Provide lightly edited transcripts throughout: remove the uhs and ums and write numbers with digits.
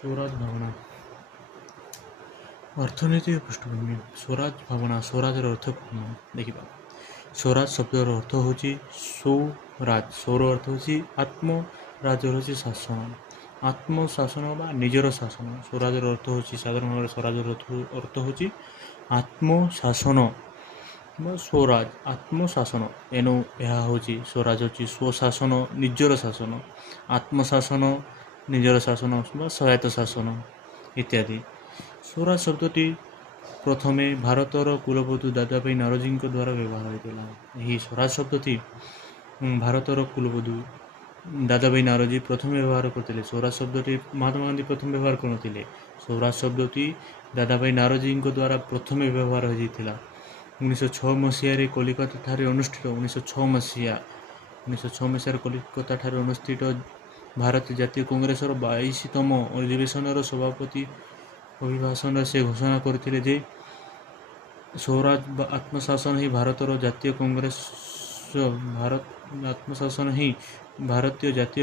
ସ୍ୱରାଜ ଭାବନା ଅର୍ଥନୈତିକ ପୃଷ୍ଠଭୂମି। ସ୍ୱରାଜ ଭାବନା ସ୍ୱରାଜର ଅର୍ଥ କ'ଣ ଦେଖିବା। ସ୍ୱରାଜ ଶବ୍ଦର ଅର୍ଥ ହେଉଛି ସ୍ୱରାଜ। ସ୍ୱର ଅର୍ଥ ହେଉଛି ଆତ୍ମ, ରାଜ ହେଉଛି ଶାସନ, ଆତ୍ମଶାସନ ବା ନିଜର ଶାସନ। ସ୍ୱରାଜର ଅର୍ଥ ହେଉଛି ସାଧାରଣ ଭାବରେ ସ୍ୱରାଜର ଅର୍ଥ ହେଉଛି ଆତ୍ମଶାସନ ବା ସ୍ୱରାଜ ଆତ୍ମଶାସନ। ଏଣୁ ଏହା ହେଉଛି ସ୍ୱରାଜ ହେଉଛି ସ୍ୱଶାସନ, ନିଜର ଶାସନ, ଆତ୍ମଶାସନ, ନିଜର ଶାସନ ବା ସ୍ୱାୟତ୍ତ ଶାସନ ଇତ୍ୟାଦି। ସ୍ୱରାଜ ଶବ୍ଦଟି ପ୍ରଥମେ ଭାରତର କୁଳପତି ଦାଦାଭାଇ ନାରୋଜୀଙ୍କ ଦ୍ୱାରା ବ୍ୟବହାର ହୋଇଥିଲା। ଏହି ସ୍ୱରାଜ ଶବ୍ଦଟି ଭାରତର କୁଳପତି ଦାଦାଭାଇ ନାରୋଜୀ ପ୍ରଥମେ ବ୍ୟବହାର କରିଥିଲେ। ସ୍ୱରାଜ ଶବ୍ଦଟି ମହାତ୍ମା ଗାନ୍ଧୀ ପ୍ରଥମେ ବ୍ୟବହାର କରୁନଥିଲେ। ସ୍ୱରାଜ ଶବ୍ଦଟି ଦାଦାଭାଇ ନାରୋଜୀଙ୍କ ଦ୍ୱାରା ପ୍ରଥମେ ବ୍ୟବହାର ହୋଇଥିଲା। 1906 ମସିହାରେ କଲିକତା ଠାରେ ଅନୁଷ୍ଠିତ 1906 ମସିହାରେ କଲିକତା ଠାରେ ଅନୁଷ୍ଠିତ ଭାରତୀୟ ଜାତୀୟ କଂଗ୍ରେସର 22ତମ ଅଧିବେଶନର ସଭାପତି ଅଭିଭାଷଣରେ ସେ ଘୋଷଣା କରିଥିଲେ ଯେ ସ୍ୱରାଜ ବା ଆତ୍ମଶାସନ ହିଁ ଭାରତର ଜାତୀୟ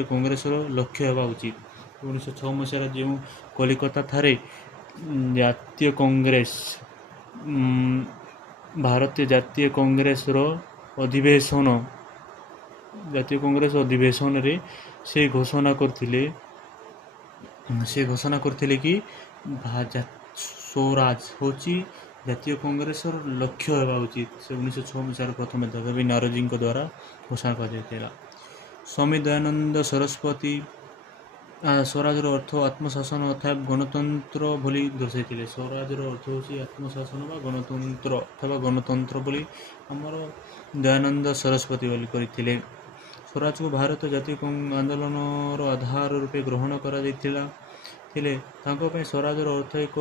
କଂଗ୍ରେସର ଲକ୍ଷ୍ୟ ହେବା ଉଚିତ। 1906 ମସିହାରେ ଯେଉଁ କଲିକତା ଠାରେ ଭାରତୀୟ ଜାତୀୟ କଂଗ୍ରେସର ଅଧିବେଶନରେ ସେ ଘୋଷଣା କରିଥିଲେ କି ସ୍ୱରାଜ ହେଉଛି ଜାତୀୟ କଂଗ୍ରେସର ଲକ୍ଷ୍ୟ ହେବା ଉଚିତ। ସେ 1906 ମସିହାରେ ପ୍ରଥମେ ଦାଦାଭାଇ ନାରୋଜୀଙ୍କ ଦ୍ୱାରା ଘୋଷଣା କରାଯାଇଥିଲା। ସ୍ୱାମୀ ଦୟାନନ୍ଦ ସରସ୍ୱତୀ ସ୍ୱରାଜର ଅର୍ଥ ଆତ୍ମଶାସନ ଅର୍ଥାତ୍ ଗଣତନ୍ତ୍ର ବୋଲି ଦର୍ଶାଇଥିଲେ। ସ୍ୱରାଜର ଅର୍ଥ ହେଉଛି ଆତ୍ମଶାସନ ବା ଗଣତନ୍ତ୍ର ଅଥବା ଗଣତନ୍ତ୍ର ବୋଲି ଆମର ଦୟାନନ୍ଦ ସରସ୍ୱତୀ ବୋଲି କରିଥିଲେ। ସ୍ୱରାଜକୁ ଭାରତ ଜାତୀୟ ଆନ୍ଦୋଳନର ଆଧାର ରୂପେ ଗ୍ରହଣ କରାଯାଇଥିଲା। ତାଙ୍କ ପାଇଁ ସ୍ୱରାଜର ଅର୍ଥ ଏକ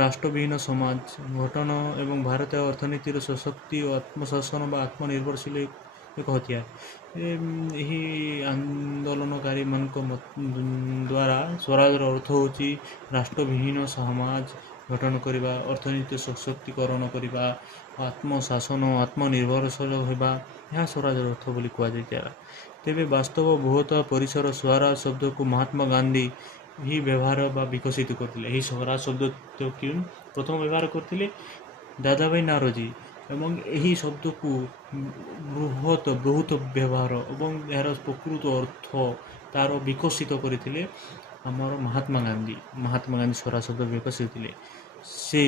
ରାଷ୍ଟ୍ରବିହୀନ ସମାଜ ଗଠନ ଏବଂ ଭାରତୀୟ ଅର୍ଥନୀତିର ସଶକ୍ତି ଓ ଆତ୍ମଶାସନ ବା ଆତ୍ମନିର୍ଭରଶୀଳ ଏକ ହତିଆର। ଏହି ଆନ୍ଦୋଳନକାରୀମାନଙ୍କ ଦ୍ୱାରା ସ୍ୱରାଜର ଅର୍ଥ ହେଉଛି ରାଷ୍ଟ୍ରବିହୀନ ସମାଜ ଗଠନ କରିବା, ଅର୍ଥନୀତି ସଶକ୍ତିକରଣ କରିବା, ଆତ୍ମଶାସନ, ଆତ୍ମନିର୍ଭରଶୀଳ ହେବା, ଏହା ସ୍ୱରାଜର ଅର୍ଥ ବୋଲି କୁହାଯାଇଥିଲା। ତେବେ ବାସ୍ତବ ବୃହତ୍ତର ପରିସର ସ୍ୱରାଜ ଶବ୍ଦକୁ ମହାତ୍ମା ଗାନ୍ଧୀ ହିଁ ବ୍ୟବହାର ବା ବିକଶିତ କରିଥିଲେ। ଏହି ସ୍ୱରାଜ ଶବ୍ଦକୁ ପ୍ରଥମ ବ୍ୟବହାର କରିଥିଲେ ଦାଦାଭାଇ ନାରୋଜୀ ଏବଂ ଏହି ଶବ୍ଦକୁ ବୃହତ ବ୍ୟବହାର ଏବଂ ଏହାର ପ୍ରକୃତ ଅର୍ଥ ତା'ର ବିକଶିତ କରିଥିଲେ ଆମର ମହାତ୍ମା ଗାନ୍ଧୀ ସ୍ୱରାଜ ଶବ୍ଦ ବିକଶିତ ଥିଲେ। ସେ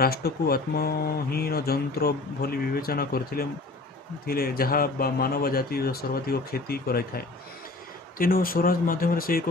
ରାଷ୍ଟ୍ରକୁ ଆତ୍ମହୀନ ଯନ୍ତ୍ର ଭଳି ବିବେଚନା କରିଥିଲେ ଯାହା ମାନବ ଜାତିର ସର୍ବାଧିକ କ୍ଷତି କରାଇଥାଏ। ତେଣୁ ସ୍ୱରାଜ ମାଧ୍ୟମରେ ସେ ଏକ